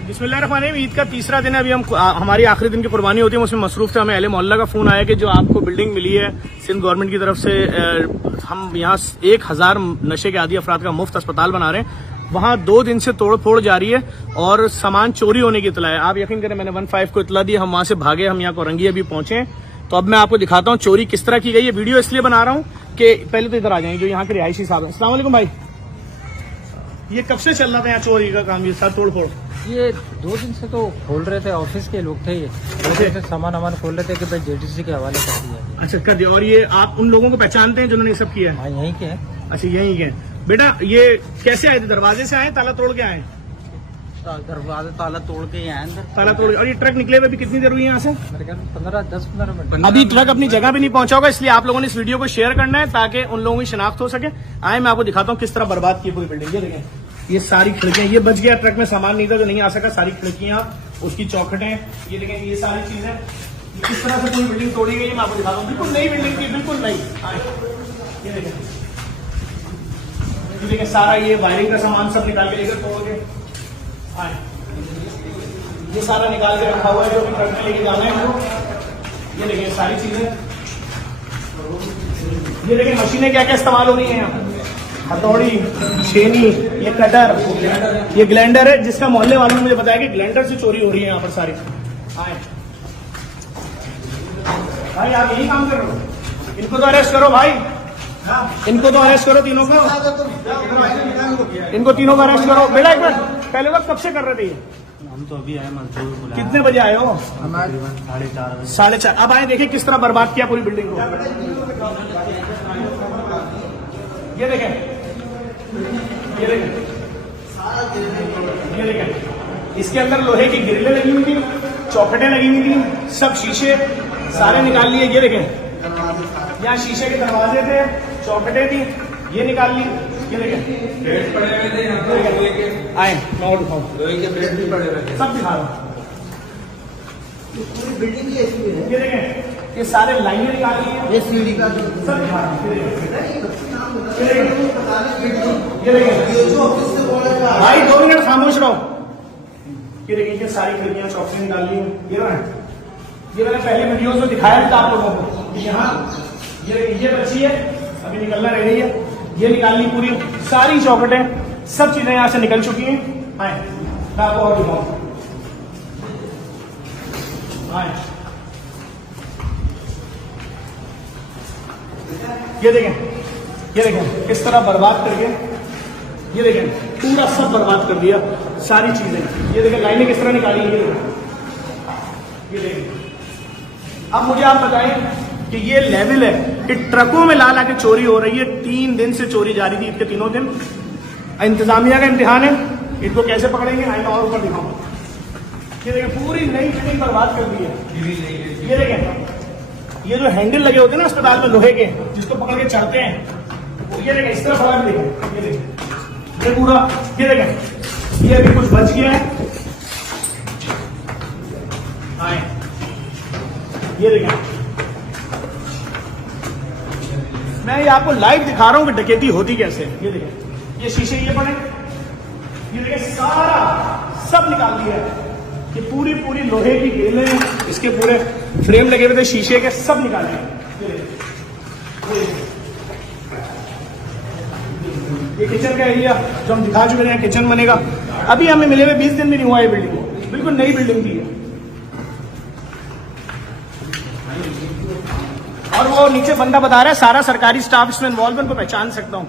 बिस्मिल्लाहिर्रहमानिर्रहीम। ईद का तीसरा दिन है। अभी हम हमारी आखिरी दिन की कुर्बानी होती है, उसमें मसरूफ थे। हमें अहले मोहल्ला का फोन आया कि जो आपको बिल्डिंग मिली है सिंध गवर्नमेंट की तरफ से, हम यहाँ 1000 नशे के आदी अफराद का मुफ्त अस्पताल बना रहे हैं। वहाँ 2 दिन से तोड़ फोड़ जारी है और सामान चोरी होने की इतला है। आप यकीन करें, मैंने 15 को इतला दी, हम वहाँ से भागे, हम यहाँ कोरंगी अभी पहुंचे। तो अब मैं आपको दिखाता हूँ चोरी किस तरह की गई है। वीडियो इसलिए बना रहा हूँ कि पहले तो इधर आ जाएंगे जो यहाँ के रिहायशी साहब हैं। अस्सलाम वालेकुम भाई, ये कब से चल रहा था यहाँ चोरी का काम, ये साथ तोड़ फोड़? ये 2 दिन से तो खोल रहे थे, ऑफिस के लोग थे, ये से सामान खोल रहे थे कि भाई जेडीसी के हवाले कर दिया। अच्छा, कर दिया। और ये आप उन लोगों को पहचानते हैं जिन्होंने ये सब किया है? हाँ, यहीं के हैं। अच्छा, यहीं के। बेटा ये कैसे आए थे? दरवाजे से आए, ताला तोड़ के आए? दरवाजा ताला तोड़ के आए अंदर, ताला तोड़। और ये ट्रक निकले हुए अभी कितनी देर हुई है यहाँ से? 10-15 मिनट। अभी ट्रक अपनी जगह भी नहीं पहुंचा होगा, इसलिए आप लोगों ने इस वीडियो को शेयर करना है ताकि उन लोगों की शिनाख्त हो सके। आए मैं आपको दिखाता हूँ किस तरह बर्बाद की पूरी बिल्डिंग। ये देखें, ये सारी खिड़कियां, ये बच गया, ट्रक में सामान नहीं था तो नहीं आ सका। सारी खिड़कियां, उसकी चौखटें, ये देखें, ये सारी चीजें किस तरह से पूरी बिल्डिंग तोड़ी गई है मैं आपको दिखाता हूँ। बिल्कुल नई बिल्डिंग थी, बिल्कुल नई। ये देखें, ये देखें, सारा ये वायरिंग का सामान सब निकाल के लेकर तोड़ के आए। ये सारा निकाल के रखा हुआ है जो भी ट्रक में लेके जाना है हमको। ये देखें सारी चीजें, ये देखें मशीनें क्या क्या इस्तेमाल हो रही है यहाँ। हथौड़ी, छेनी, ये कटर, ये ग्लैंडर है जिसका मोहल्ले वालों ने मुझे बताया कि ग्लैंडर से चोरी हो रही है यहाँ पर सारी। आए भाई, आप यही काम कर रहे हो? इनको तो अरेस्ट करो भाई, इनको तो अरेस्ट करो तीनों को, इनको तीनों को अरेस्ट करो। बेटा एक मिनट, पहले वक्त कब से कर रहे थे? हम तो अभी आए मजदूर। कितने बजे आए हो? 4:30। 4:30। अब आए, देखिए किस तरह बर्बाद किया पूरी बिल्डिंग को। ये देखें, ये देखें, ये देखें, इसके अंदर लोहे की ग्रिलें लगी हुई थी, चौखटें लगी हुई थी, सब शीशे सारे निकाल लिए। ये देखें, यहाँ शीशे के दरवाजे थे, चौखटें थी, ये निकाल ली। ये देखें, बेड पड़े हुए थे यहाँ पर। आए मैं और दिखाऊं, लोहे के बेड भी पड़े हुए थे, सब दिखा रहा हूँ। पूरी बिल्डिंग ही ऐसी है। ये देखें, ये सारे लाइनें निकाल ली हैं, ये सीढ़ी का सब दिखा रहा हूँ। ये देखिए भाई, 2 मिनट खामोश रहो। ये देखिए, सारी खिड़कियां चौखटें निकाल ली हैं। ये मैंने पहले वीडियोस में दिखाया था आप लोगों को। यहाँ ये बची है, अभी निकलना रह रही है। ये निकाल ली पूरी सारी चौखटें, सब चीजें यहाँ से निकल चुकी हैं। आए मैं आपको और दिखाऊं। आए ये देखें, ये देखें किस तरह बर्बाद करके, ये देखें पूरा सब बर्बाद कर दिया सारी चीजें। ये देखें लाइनें किस तरह निकाली, ये देखें। अब मुझे आप बताएं कि ये लेवल है कि ट्रकों में ला के चोरी हो रही है। 3 दिन से चोरी जारी थी, इसके तीनों दिन। इंतजामिया का इम्तिहान है, इनको कैसे पकड़ेंगे? आए मैं और ऊपर दिखाऊं। ये देखें पूरी नई बिल्डिंग बर्बाद कर दी है। ये देखें, ये जो हैंडल लगे होते हैं ना अस्पताल में लोहे के, जिसको पकड़ के चढ़ते हैं, ये देखें इस तरह बड़ा भी देखें। ये देखें, ये पूरा, ये देखें, ये अभी कुछ बच गया है। आए ये देखें, मैं ये आपको लाइव दिखा रहा हूं कि डकैती होती कैसे है। ये देखें, ये शीशे ये पड़े, ये देखें सारा सब निकाल दिया है। ये पूरी लोहे की ग्रिलें, इसके पूरे फ्रेम लगे हुए थे शीशे के, सब निकाले। ये किचन का एरिया जो हम दिखा चुके हैं, किचन बनेगा। अभी हमें मिले हुए 20 दिन भी नहीं हुआ। ये बिल्डिंग को बिल्कुल नई बिल्डिंग थी और वो नीचे बंदा बता रहा है सारा सरकारी स्टाफ इसमें इन्वॉल्व है, उनको पहचान सकता हूँ।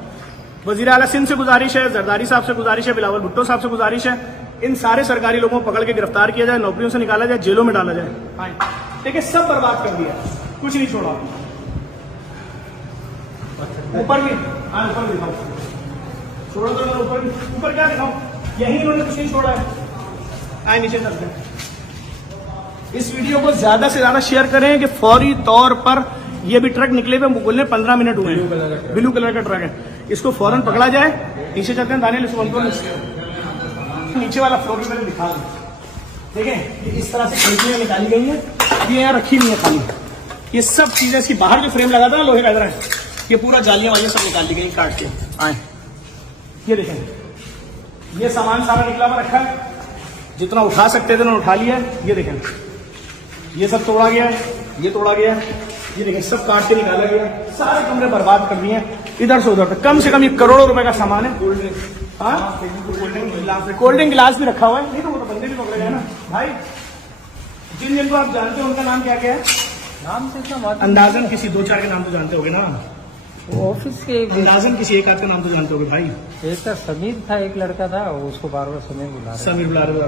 वजीर आला सिंध से गुजारिश है, जरदारी साहब से गुजारिश है, बिलावल भुट्टो साहब से गुजारिश है, इन सारे सरकारी लोगों को पकड़ के गिरफ्तार किया जाए, नौकरियों से निकाला जाए, जेलों में डाला जाए। देखिए सब बर्बाद कर दिया, कुछ नहीं छोड़ा। ऊपर भी ऊपर दिखाओ, छोड़ो तो ऊपर क्या दिखाऊं? यही इन्होंने कुछ नहीं छोड़ा है। आए नीचे चलते हैं। इस वीडियो को ज्यादा से ज्यादा शेयर करें कि फौरी तौर पर ये भी ट्रक निकले हुए मुकुल 15 मिनट हुए हैं, ब्लू कलर का ट्रक है, इसको फौरन पकड़ा जाए। नीचे चलते हैं, दानियल इसको नीचे वाला फ्लोर भी मैंने दिखा दिया। देखें इस तरह से खिड़कियां निकाली गई हैं, अभी यहाँ रखी नहीं है खाली। ये सब चीजें, इसकी बाहर जो फ्रेम लगा था ना लोहे का, इधर है, ये पूरा जालियां वालियां सब निकाल दी गई काट के। आए ये देखें, ये सामान सारा निकला हुआ रखा है, जितना उठा सकते थे उन्होंने उठा लिया है। ये देखें, ये सब तोड़ा गया है, ये तोड़ा गया है, ये देखें सब काट के निकाला गया, सारे कमरे बर्बाद कर दिए हैं इधर से उधर तक। कम से कम ये करोड़ों रुपए का सामान है। कोल्ड ड्रिंक, हाँ कोल्ड ड्रिंक गिलास भी रखा हुआ है। नहीं तो वो तो बंदे भी पकड़े गए ना भाई। जिन जिनको आप जानते हो उनका नाम क्या क्या है? नाम से क्या बात, अंदाजन किसी 2-4 के नाम तो जानते होगे ना? वो ऑफिस के अंदाजन किसी एक आध का नाम तो जानते होगे भाई। एक का समीर था, एक लड़का था, उसको बार बार समीर बुला रहे समीर बुला रहे हो।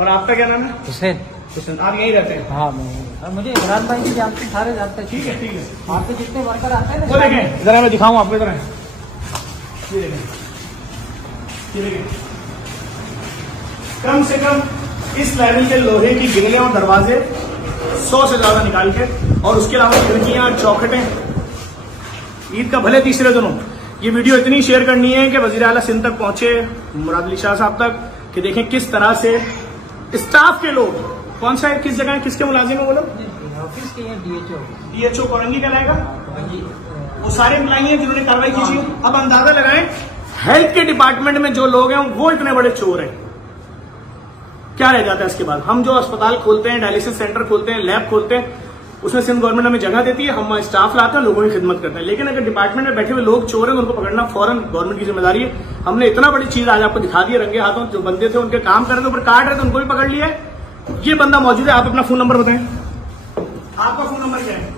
और आपका क्या नाम है? हुसैन। हुसैन। आप यहीं रहते हैं? हाँ मैं, मुझे इमरान भाई भी जानते, सारे जानते हैं। ठीक है, ठीक है। वहाँ पे जितने वर्कर आते हैं वो ना, देखें जरा, मैं दिखाऊं आपको इधर। ये देखें, ये देखें, कम से कम इस लेवल के लोहे की ग्रिलें और दरवाजे 100 से ज्यादा निकाल के, और उसके अलावा खिड़कियां, चौखटें। ईद का भले तीसरे दिनों ये वीडियो इतनी शेयर करनी है कि वजीर आला सिंध तक पहुंचे, मुराद अली शाह साहब तक, कि देखें किस तरह से स्टाफ के लोग, कौन सा है, किस जगह है, किसके मुलाजिम है वो लोग? ऑफिस के DHO कोरंगी कहलाएगा। वो सारे एम्प्लाई हैं जिन्होंने कार्रवाई की थी। अब अंदाजा लगाएं हेल्थ के डिपार्टमेंट में जो लोग हैं वो इतने बड़े चोर हैं, क्या रह जाता है इसके बाद? हम जो अस्पताल खोलते हैं, डायलिसिस सेंटर खोलते हैं, लैब खोलते हैं, उसमें सिंध गवर्नमेंट हमें जगह देती है, हम वहाँ स्टाफ लाते हैं, लोगों की खिदमत करते हैं। लेकिन अगर डिपार्टमेंट में बैठे हुए लोग चोर हैं, उनको पकड़ना फौरन गवर्नमेंट की जिम्मेदारी है। हमने इतना बड़ी चीज आज आपको दिखा दी रंगे हाथों। जो बंदे थे उनके काम कर रहे थे, ऊपर काट रहे थे, उनको भी पकड़ लिया है। ये बंदा मौजूद है। आप अपना फोन नंबर बताएं, आपका फोन नंबर क्या है?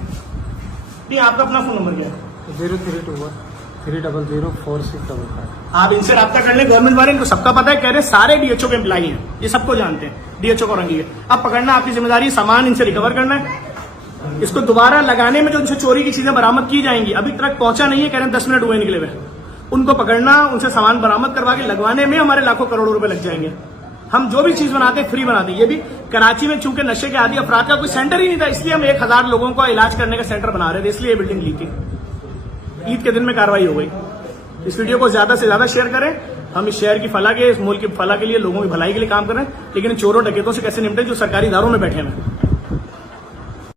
नहीं, आपका अपना फोन नंबर क्या है? 0321-300-4655। आप इनसे रब्ता कर लें। गवर्नमेंट वाले, इनको सबका पता है, कह रहे सारे DHO के एम्प्लाई हैं, ये सबको जानते हैं, DHO कोरंगी है। अब पकड़ना आपकी जिम्मेदारी, सामान इनसे रिकवर करना है। इसको दोबारा लगाने में जो इनसे चोरी की चीजें बरामद की जाएंगी, अभी तक पहुंचा नहीं है, कह रहे हैं 10 मिनट हुए निकले हुए, उनको पकड़ना, उनसे सामान बरामद करवा के लगवाने में हमारे लाखों करोड़ों रुपए लग जाएंगे। हम जो भी चीज बनाते हैं फ्री बनाते हैं। ये भी कराची में चूंकि नशे के आदि अफराद का कोई सेंटर ही नहीं था, इसलिए हम 1000 लोगों का इलाज करने का सेंटर बना रहे थे, इसलिए ये बिल्डिंग ली थी। ईद के दिन में कार्रवाई हो गई। इस वीडियो को ज्यादा से ज्यादा शेयर करें। हम इस शहर की फलाह के, इस मुल्क की फलाह के लिए, लोगों की भलाई के लिए काम करें, लेकिन चोरों डकैतों से कैसे निपटे जो सरकारी इदारों में बैठे हैं।